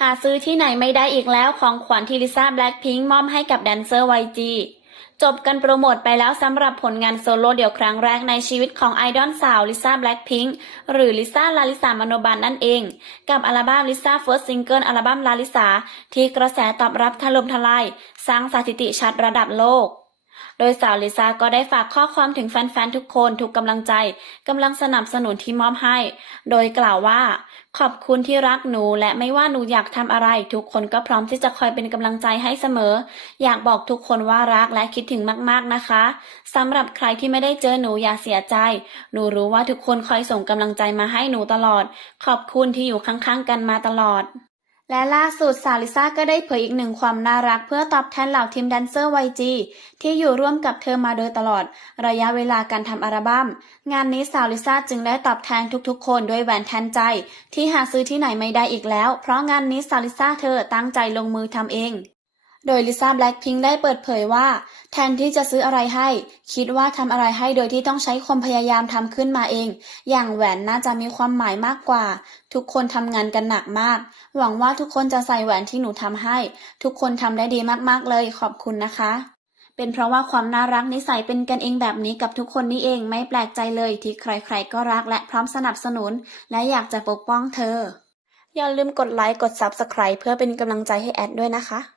หาซื้อที่ไหนไม่ได้อีกแล้วของขวัญที่ลิซ่าแบล็คพิงค์มอบให้กับแดนเซอร์ YG จบกันโปรโมทไปแล้วสำหรับผลงานโซโล่เดี่ยวครั้งแรกในชีวิตของไอดอลสาวลิซ่าแบล็คพิงค์หรือลิซ่าลาลิสามโนบันนั่นเอง กับอัลบั้มลิซ่าเฟิร์สซิงเกิลอัลบั้มลาลิสาที่กระแสตอบรับถล่มทลาย สร้างสถิติชัดระดับโลก โดยสาวลิซ่าก็ได้ฝากข้อความถึงแฟนๆ ทุกคนทุกกำลังใจกำลังสนับสนุนที่มอบให้ โดยกล่าวว่า ขอบคุณที่รักหนูและไม่ว่าหนูอยากทำอะไร ทุกคนก็พร้อมที่จะคอยเป็นกำลังใจให้เสมอ อยากบอกทุกคนว่ารักและคิดถึงมากๆนะคะสำหรับใครที่ไม่ได้เจอหนูอย่าเสียใจ หนูรู้ว่าทุกคนคอยส่งกำลังใจมาให้หนูตลอด ขอบคุณที่อยู่ข้างๆ กันมาตลอด และล่าสุดสาวลิซ่าก็ได้เผยอีกหนึ่งความน่ารักเพื่อตอบแทนเหล่าทีมแดนเซอร์ YG ที่อยู่ร่วมกับเธอมาโดยตลอด ระยะเวลาการทำอัลบั้ม งานนี้สาวลิซ่าจึงได้ตอบแทนทุกๆ คนด้วยแหวนแทนใจ ที่หาซื้อที่ไหนไม่ได้อีกแล้ว เพราะงานนี้สาวลิซ่าเธอตั้งใจลงมือทำเอง โดยลิซ่าแบล็คพิงค์ได้เปิดเผยว่า แทนที่จะซื้ออะไรให้ คิดว่าทำอะไรให้โดยที่ต้องใช้ความพยายามทำขึ้นมาเอง อย่างแหวนน่าจะมีความหมายมากกว่า ทุกคนทำงานกันหนักมาก หวังว่าทุกคนจะใส่แหวนที่หนูทำให้ ทุกคนทำได้ดีมากๆเลยขอบคุณนะคะ เป็นเพราะว่าความน่ารักนิสัยเป็นกันเองแบบนี้กับทุกคนนี่เองไม่แปลกใจเลยที่ใครๆก็รักและพร้อมสนับสนุน และอยากจะปกป้องเธอ อย่าลืมกดไลค์กด Subscribe เพื่อเป็นกำลังใจให้แอดด้วยนะคะ